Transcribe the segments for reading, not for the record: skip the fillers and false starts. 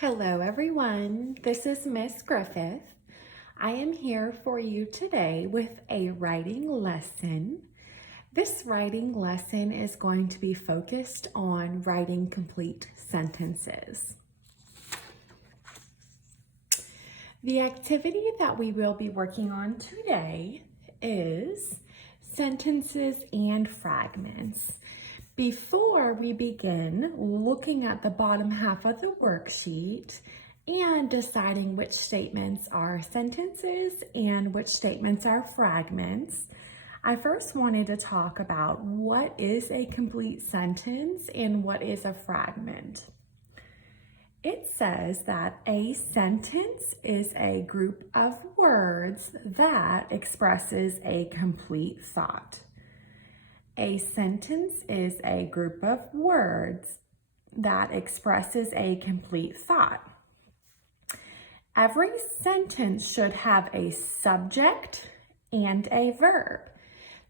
Hello everyone, this is Miss Griffith. I am here for you today with a writing lesson. This writing lesson is going to be focused on writing complete sentences. The activity that we will be working on today is sentences and fragments. Before we begin looking at the bottom half of the worksheet and deciding which statements are sentences and which statements are fragments, I first wanted to talk about what is a complete sentence and what is a fragment. It says that a sentence is a group of words that expresses a complete thought. A sentence is a group of words that expresses a complete thought. Every sentence should have a subject and a verb.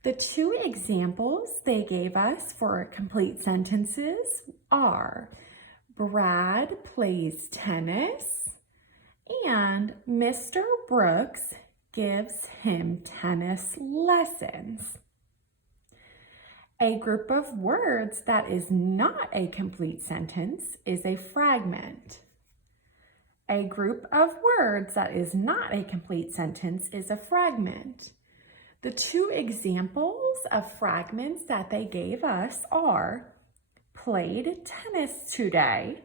The two examples they gave us for complete sentences are Brad plays tennis and Mr. Brooks gives him tennis lessons. A group of words that is not a complete sentence is a fragment. A group of words that is not a complete sentence is a fragment. The two examples of fragments that they gave us are played tennis today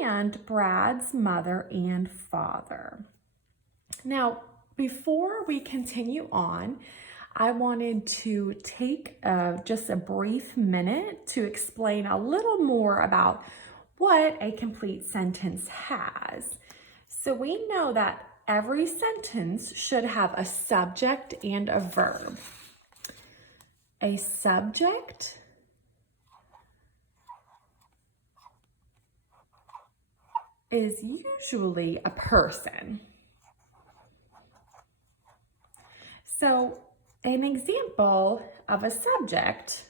and Brad's mother and father. Now, before we continue on, I wanted to take just a brief minute to explain a little more about what a complete sentence has. So we know that every sentence should have a subject and a verb. A subject is usually a person. So an example of a subject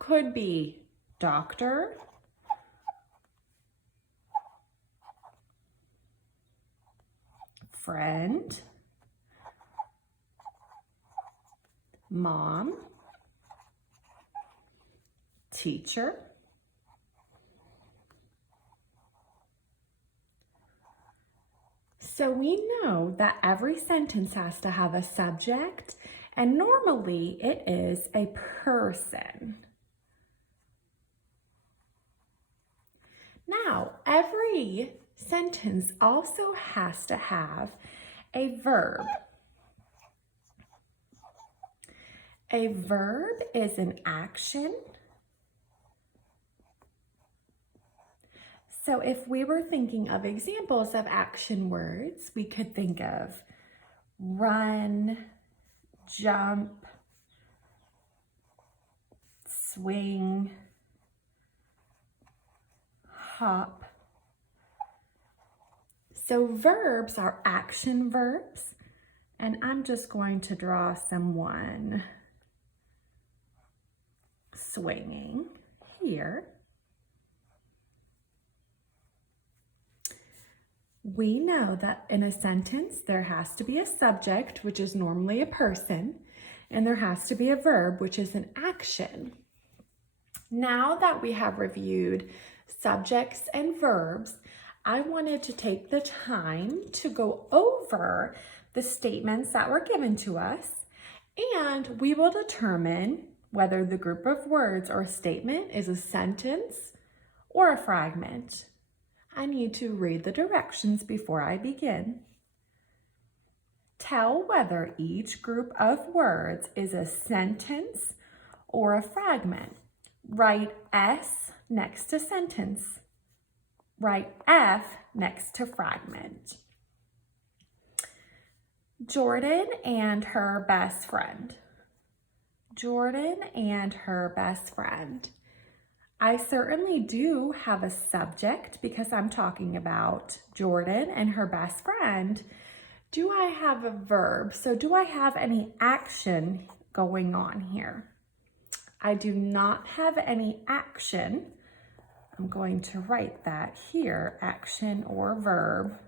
could be doctor, friend, mom, teacher, so we know that every sentence has to have a subject, and normally it is a person. Now, every sentence also has to have a verb. A verb is an action. So if we were thinking of examples of action words, we could think of run, jump, swing, hop. So verbs are action verbs, and I'm just going to draw someone swinging here. We know that in a sentence, there has to be a subject, which is normally a person, and there has to be a verb, which is an action. Now that we have reviewed subjects and verbs, I wanted to take the time to go over the statements that were given to us, and we will determine whether the group of words or statement is a sentence or a fragment. I need to read the directions before I begin. Tell whether each group of words is a sentence or a fragment. Write S next to sentence. Write F next to fragment. Jordan and her best friend. Jordan and her best friend. I certainly do have a subject because I'm talking about Jordan and her best friend. Do I have a verb? So do I have any action going on here? I do not have any action. I'm going to write that here, action or verb.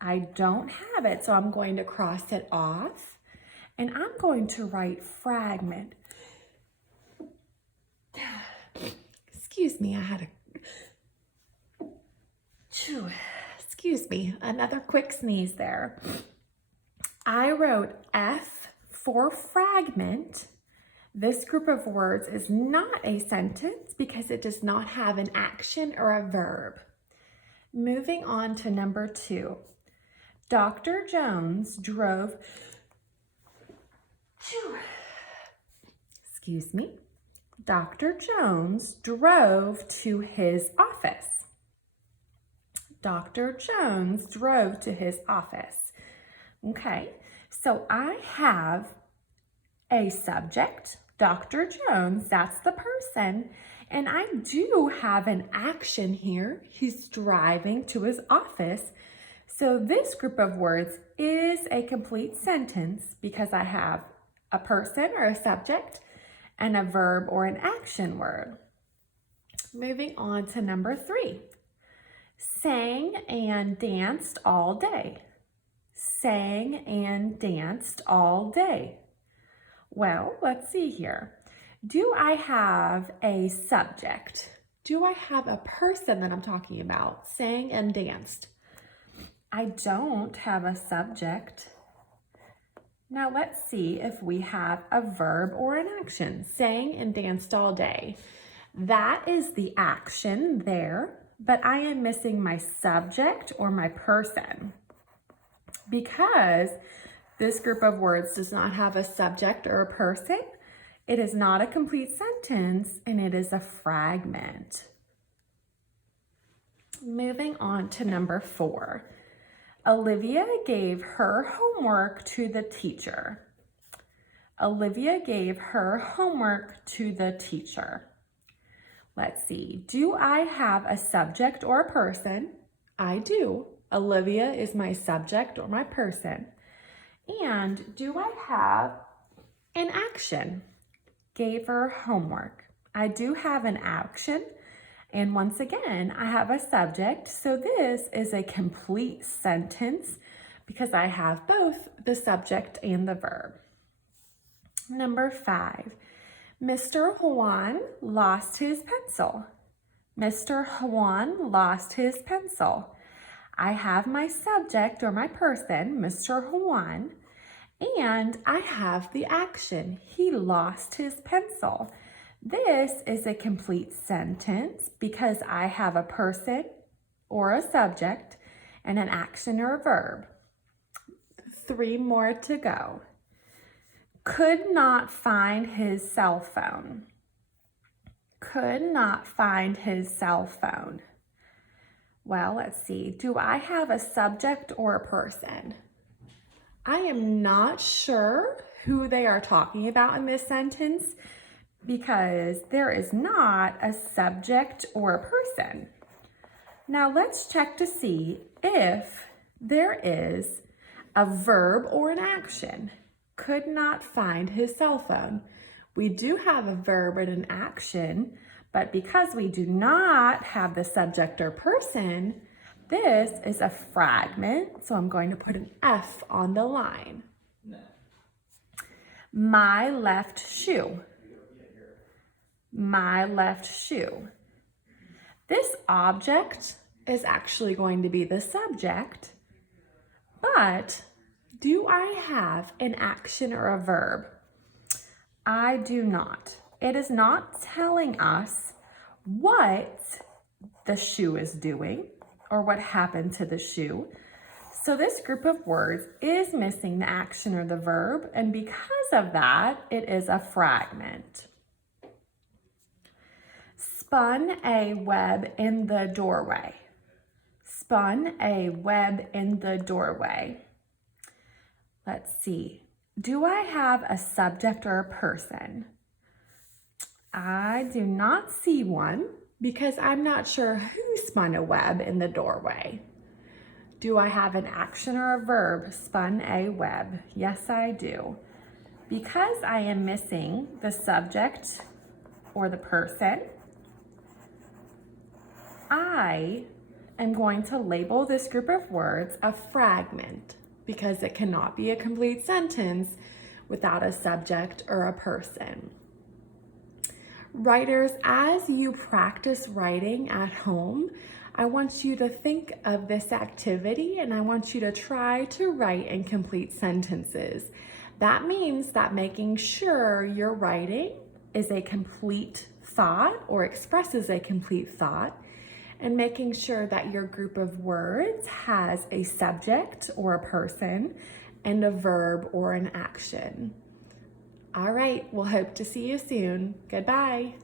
I don't have it, so I'm going to cross it off. And I'm going to write fragment. Excuse me, I had another quick sneeze there. I wrote F for fragment. This group of words is not a sentence because it does not have an action or a verb. Moving on to number 2. Dr. Jones drove, Dr. Jones drove to his office. Dr. Jones drove to his office. Okay, so I have a subject, Dr. Jones, that's the person, and I do have an action here. He's driving to his office. So this group of words is a complete sentence because I have a person or a subject and a verb or an action word. Moving on to number 3. Sang and danced all day. Sang and danced all day. Well, let's see here. Do I have a subject? Do I have a person that I'm talking about? Sang and danced. I don't have a subject. Now let's see if we have a verb or an action. Sang and danced all day. That is the action there, but I am missing my subject or my person because this group of words does not have a subject or a person. It is not a complete sentence, and it is a fragment. Moving on to number 4. Olivia gave her homework to the teacher. Olivia gave her homework to the teacher. Let's see. Do I have a subject or a person? I do. Olivia is my subject or my person. And do I have an action? Gave her homework. I do have an action. And once again, I have a subject. So this is a complete sentence because I have both the subject and the verb. Number 5. Mr. Juan lost his pencil. Mr. Juan lost his pencil. I have my subject or my person, Mr. Juan, and I have the action. He lost his pencil. This is a complete sentence because I have a person or a subject and an action or a verb. 3 more to go. Could not find his cell phone. Could not find his cell phone. Well, let's see. Do I have a subject or a person? I am not sure who they are talking about in this sentence because there is not a subject or a person. Now let's check to see if there is a verb or an action. Could not find his cell phone. We do have a verb and an action, but because we do not have the subject or person, this is a fragment, so I'm going to put an F on the line. My left shoe. My left shoe. This object is actually going to be the subject, but do I have an action or a verb? I do not. It is not telling us what the shoe is doing or what happened to the shoe. So this group of words is missing the action or the verb, and because of that, it is a fragment. Spun a web in the doorway. Spun a web in the doorway. Let's see. Do I have a subject or a person? I do not see one because I'm not sure who spun a web in the doorway. Do I have an action or a verb? Spun a web. Yes, I do. Because I am missing the subject or the person, I am going to label this group of words a fragment because it cannot be a complete sentence without a subject or a person. Writers, as you practice writing at home, I want you to think of this activity and I want you to try to write in complete sentences. That means that making sure your writing is a complete thought or expresses a complete thought, and making sure that your group of words has a subject or a person and a verb or an action. All right, we'll hope to see you soon. Goodbye.